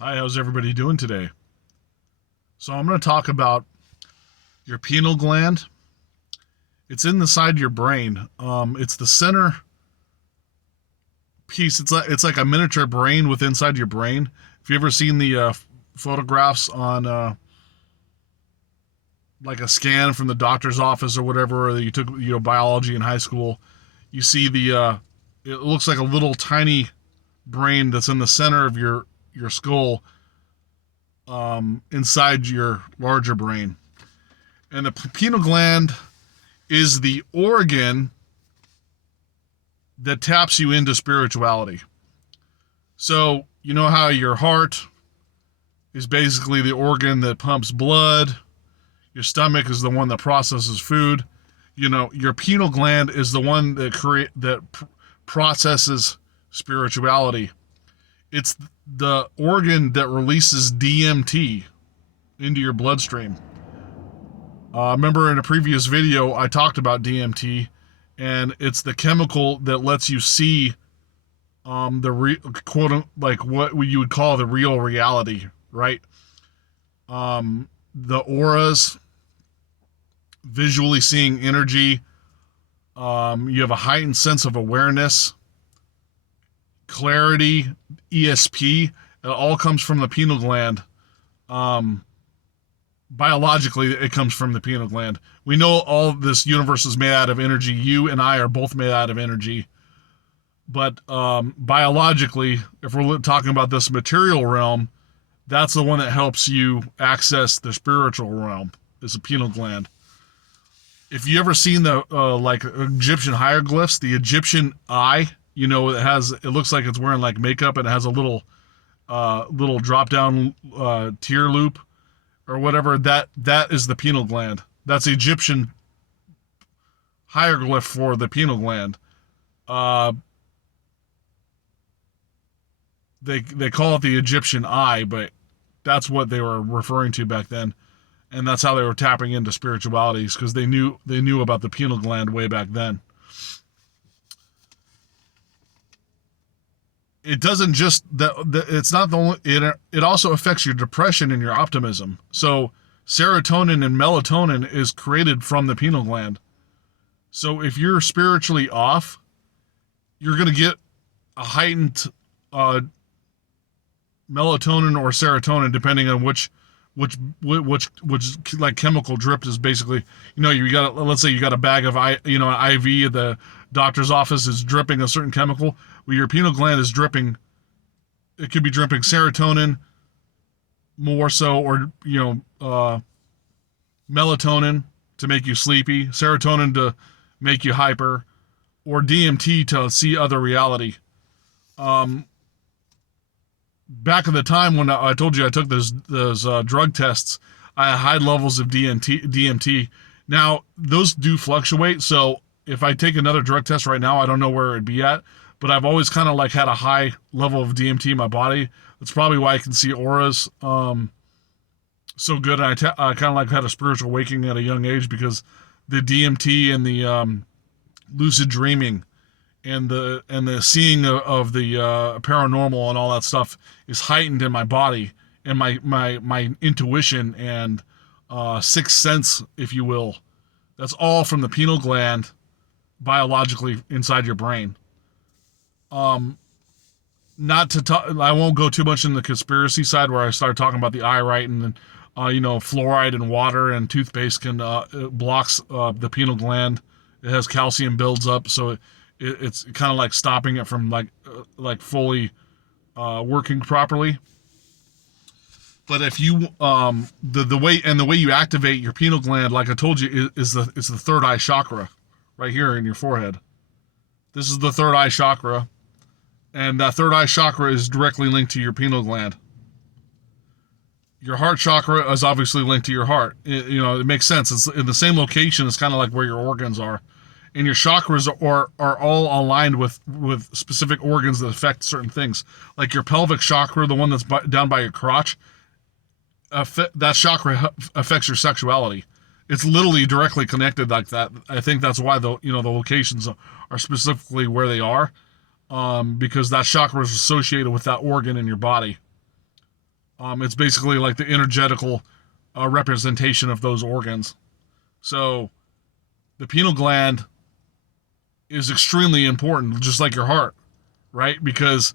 Hi, how's everybody doing today? So, I'm going to talk about your pineal gland. It's in the side of your brain. It's the center piece. It's like a miniature brain within inside your brain. If you ever seen the photographs on like a scan from the doctor's office or whatever, or you took biology in high school, you see it looks like a little tiny brain that's in the center of your skull, inside your larger brain. And the pineal gland is the organ that taps you into spirituality. So, you know how your heart is basically the organ that pumps blood, your stomach is the one that processes food. Your pineal gland is the one that processes spirituality. It's the organ that releases DMT into your bloodstream. Remember in a previous video, I talked about DMT, and it's the chemical that lets you see quote, like what you would call the real reality, right? The auras, visually seeing energy. You have a heightened sense of awareness, clarity, ESP. It all comes from the pineal gland. Biologically, it comes from the pineal gland. We know all this universe is made out of energy. You and I are both made out of energy. But biologically, if we're talking about this material realm, that's the one that helps you access the spiritual realm, is the pineal gland. If you ever seen the like Egyptian hieroglyphs, the Egyptian eye, it looks like it's wearing like makeup, and it has a little drop down tear loop or whatever. That is the pineal gland. That's the Egyptian hieroglyph for the pineal gland. They call it the Egyptian eye, but that's what they were referring to back then, and that's how they were tapping into spiritualities, because they knew about the pineal gland way back then. It doesn't just that it's not the only, it also affects your depression and your optimism. So serotonin and melatonin is created from the pineal gland. So if you're spiritually off, you're going to get a heightened melatonin or serotonin, depending on which like chemical drip is basically. Let's say you got a bag of an IV at the doctor's office is dripping a certain chemical. Well, your pineal gland is dripping. It could be dripping serotonin more so, or melatonin to make you sleepy, serotonin to make you hyper, or DMT to see other reality. Back in the time when I told you I took those drug tests, I had high levels of DMT. Now those do fluctuate, so if I take another drug test right now, I don't know where it'd be at. But I've always kind of like had a high level of DMT in my body. That's probably why I can see auras so good. And I kind of like had a spiritual awakening at a young age, because the DMT and the lucid dreaming and the seeing of the paranormal and all that stuff is heightened in my body, and my intuition and sixth sense, if you will. That's all from the pineal gland, biologically inside your brain. Not to talk, I won't go too much in the conspiracy side where I start talking about the eye right, and fluoride in water and toothpaste can it blocks the pineal gland. It has calcium builds up, so it's kind of like stopping it from like fully working properly. But if you the way you activate your pineal gland, like I told you, is the third eye chakra, right here in your forehead. This is the third eye chakra, and that third eye chakra is directly linked to your pineal gland. Your heart chakra is obviously linked to your heart. It makes sense. It's in the same location. It's kind of like where your organs are, and your chakras are all aligned with specific organs that affect certain things. Like your pelvic chakra, the one that's down by your crotch, that chakra affects your sexuality. It's literally directly connected like that. I think that's why the locations are specifically where they are, because that chakra is associated with that organ in your body. It's basically like the energetical representation of those organs. So the pineal gland is extremely important, just like your heart, right? Because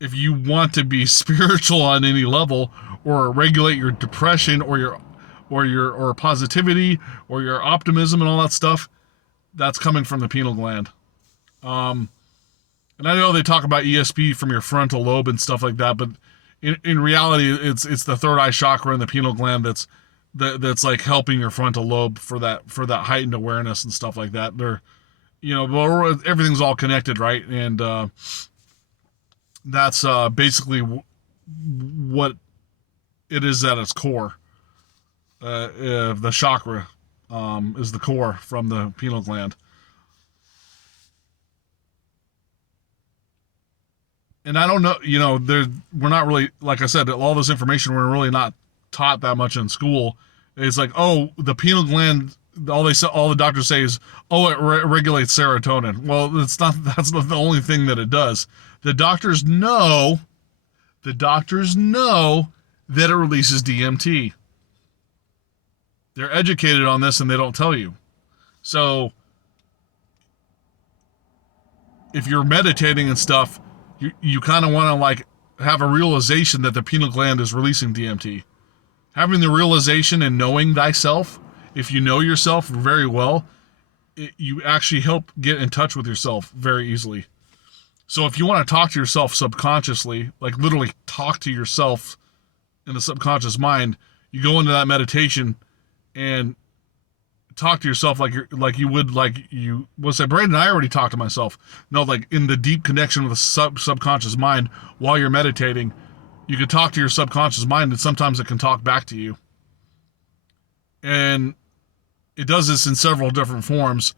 if you want to be spiritual on any level, or regulate your depression, or your positivity, or your optimism and all that stuff, that's coming from the pineal gland. And I know they talk about ESP from your frontal lobe and stuff like that, but in reality, it's the third eye chakra and the pineal gland that's like helping your frontal lobe for that heightened awareness and stuff like that. They're, well, everything's all connected, right? And that's basically what it is at its core. The chakra is the core from the pineal gland. And I don't know, we're not really, like I said, all this information we're really not taught that much in school. It's like, oh, the pineal gland, all the doctors say is, oh, it regulates serotonin. Well, that's not the only thing that it does. The doctors know that it releases DMT. They're educated on this and they don't tell you. So if you're meditating and stuff, you kind of want to like have a realization that the pineal gland is releasing DMT. Having the realization and knowing thyself, if you know yourself very well, you actually help get in touch with yourself very easily. So if you want to talk to yourself subconsciously, like literally talk to yourself in the subconscious mind, you go into that meditation and talk to yourself like you would say, Brandon, I already talked to myself. No, like in the deep connection with the subconscious mind while you're meditating, you can talk to your subconscious mind, and sometimes it can talk back to you. And it does this in several different forms.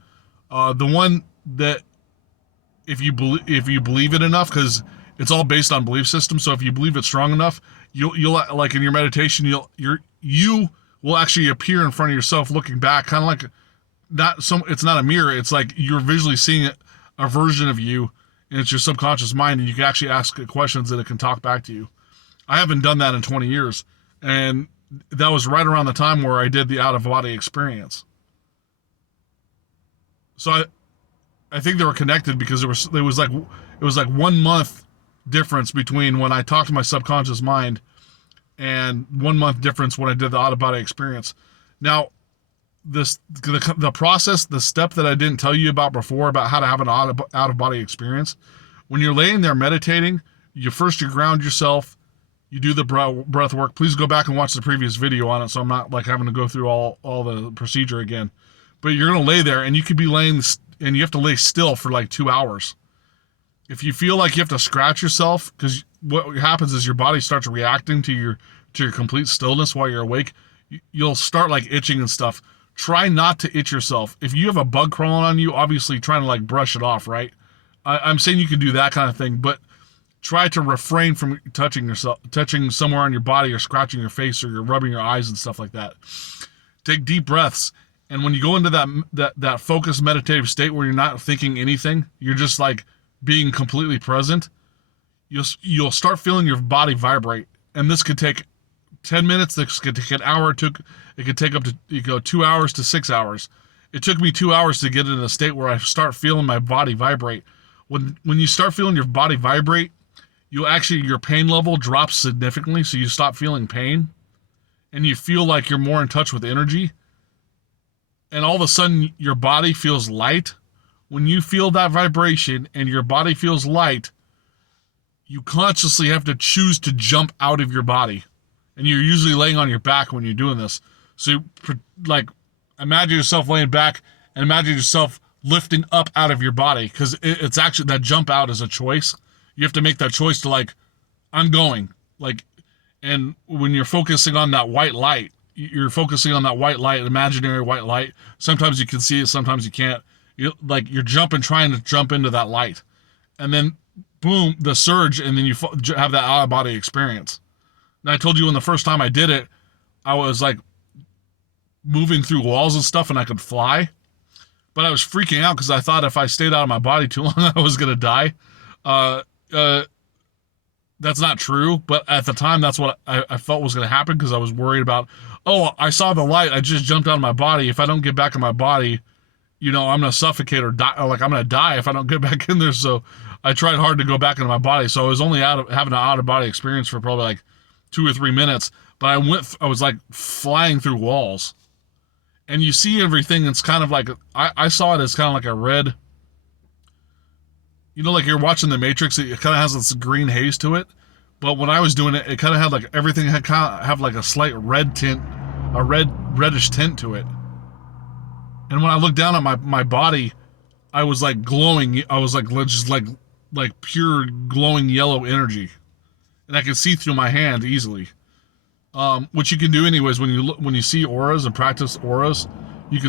The one that if you believe it enough, because it's all based on belief system. So if you believe it strong enough, you'll like in your meditation, you will actually appear in front of yourself looking back, kind of like it's not a mirror. It's like you're visually seeing a version of you, and it's your subconscious mind, and you can actually ask it questions and it can talk back to you. I haven't done that in 20 years, and that was right around the time where I did the out-of-body experience. So I think they were connected because it was like 1 month difference between when I talked to my subconscious mind and 1 month difference when I did the out-of-body experience. Now, the process, the step that I didn't tell you about before about how to have an out-of-body experience, when you're laying there meditating, you ground yourself, you do the breath work. Please go back and watch the previous video on it, so I'm not like having to go through all the procedure again. But you're going to lay there, and you could be laying, and you have to lay still for like 2 hours. If you feel like you have to scratch yourself, because what happens is your body starts reacting to your complete stillness while you're awake, you'll start like itching and stuff. Try not to itch yourself. If you have a bug crawling on you, obviously trying to like brush it off, right? I'm saying you can do that kind of thing, but try to refrain from touching somewhere on your body or scratching your face or you're rubbing your eyes and stuff like that. Take deep breaths. And when you go into that focused meditative state where you're not thinking anything, you're just like being completely present, you'll start feeling your body vibrate. And this could take 10 minutes, this could take an hour, it could take up to 2 hours to 6 hours. It took me 2 hours to get in a state where I start feeling my body vibrate. When you start feeling your body vibrate, your pain level drops significantly, so you stop feeling pain, and you feel like you're more in touch with energy. And all of a sudden, your body feels light. When you feel that vibration and your body feels light, you consciously have to choose to jump out of your body. And you're usually laying on your back when you're doing this. So, like, imagine yourself laying back and imagine yourself lifting up out of your body, because it's actually, that jump out is a choice. You have to make that choice to, like, I'm going. Like, and when you're focusing on that white light, you're focusing on that white light, imaginary white light. Sometimes you can see it, sometimes you can't. You're trying to jump into that light. And then, boom, the surge, and then you have that out-of-body experience. And I told you when the first time I did it, I was, like, moving through walls and stuff, and I could fly. But I was freaking out because I thought if I stayed out of my body too long, I was going to die. that's not true, but at the time, that's what I felt was going to happen because I was worried about, oh, I saw the light. I just jumped out of my body. If I don't get back in my body, I'm going to suffocate or die. Or like, I'm going to die if I don't get back in there. So I tried hard to go back into my body. So I was only having an out of body experience for probably like 2 or 3 minutes. But I was like flying through walls. And you see everything. It's kind of like, I saw it as kind of like a red, like you're watching The Matrix, it kind of has this green haze to it. But when I was doing it, it kind of had like everything had kind of have like a slight red tint, a reddish tint to it. And when I looked down at my body, I was like glowing. I was like just like pure glowing yellow energy, and I could see through my hand easily. Which you can do anyways when you see auras and practice auras, you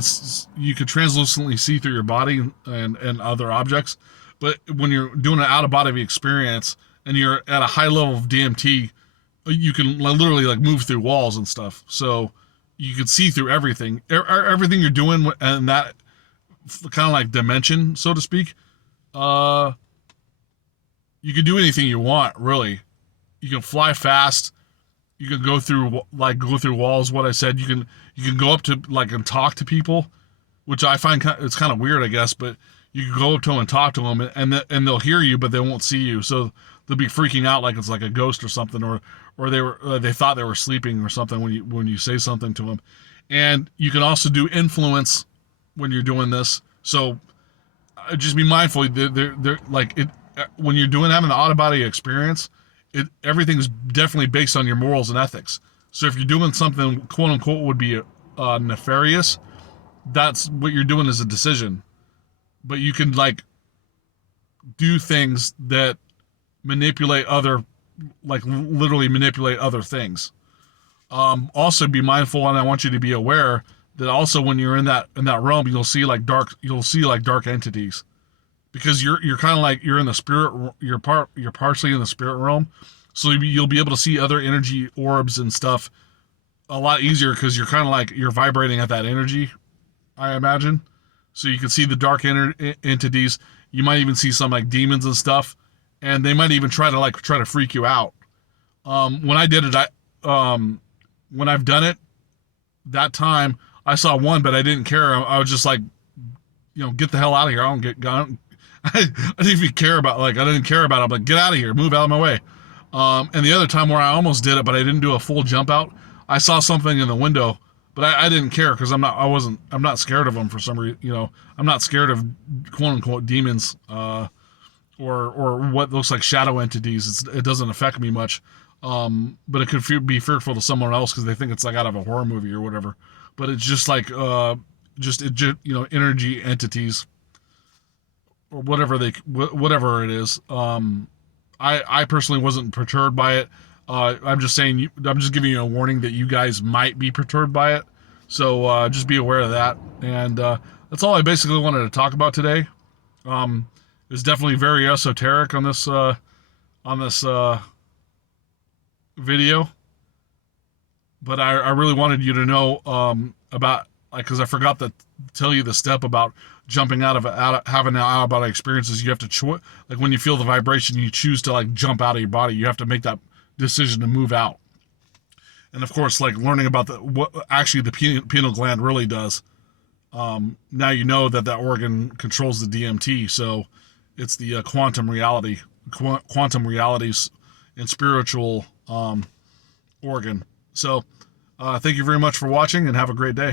could translucently see through your body and other objects. But when you're doing an out of body experience and you're at a high level of DMT, you can literally like move through walls and stuff. So you can see through everything. Everything you're doing in that kind of like dimension, so to speak. You can do anything you want, really. You can fly fast. You can go through walls. What I said, you can go up to like and talk to people, which I find it's kind of weird, I guess. But you can go up to them and talk to them, and they'll hear you, but they won't see you. So they'll be freaking out like it's like a ghost or something, or they thought they were sleeping or something when you say something to them. And you can also do influence when you're doing this. So just be mindful. They're like it when you're having the out of body experience. Everything's definitely based on your morals and ethics. So if you're doing something quote unquote would be nefarious, that's what you're doing is a decision. But you can like do things that manipulate literally manipulate other things. Also be mindful, and I want you to be aware that also when you're in that realm, you'll see like dark entities, because you're kind of like you're in the spirit, you're partially in the spirit realm, so you'll be able to see other energy orbs and stuff a lot easier because you're kind of like you're vibrating at that energy, I imagine. So you can see the dark entities. You might even see some like demons and stuff, and they might even try to freak you out. When I did it, when I've done it, that time I saw one, but I didn't care. I was just like, get the hell out of here. I didn't even care about I didn't care about it. I'm like, get out of here, move out of my way. And the other time where I almost did it, but I didn't do a full jump out, I saw something in the window. But I didn't care because I'm not scared of them for some reason. I'm not scared of quote unquote demons, or what looks like shadow entities. It doesn't affect me much. But it could be fearful to someone else because they think it's like out of a horror movie or whatever. But it's just like, energy entities or whatever it is. I personally wasn't perturbed by it. I'm just giving you a warning that you guys might be perturbed by it. So just be aware of that. And that's all I basically wanted to talk about today. It's definitely very esoteric on this video. But I really wanted you to know about, because I forgot to tell you the step about jumping out of having out of body experiences. You have to when you feel the vibration, you choose to jump out of your body. You have to make that decision to move out. And of course, learning about what actually the pineal gland really does. Now you know that organ controls the DMT, so it's the quantum realities and spiritual organ. So thank you very much for watching, and have a great day.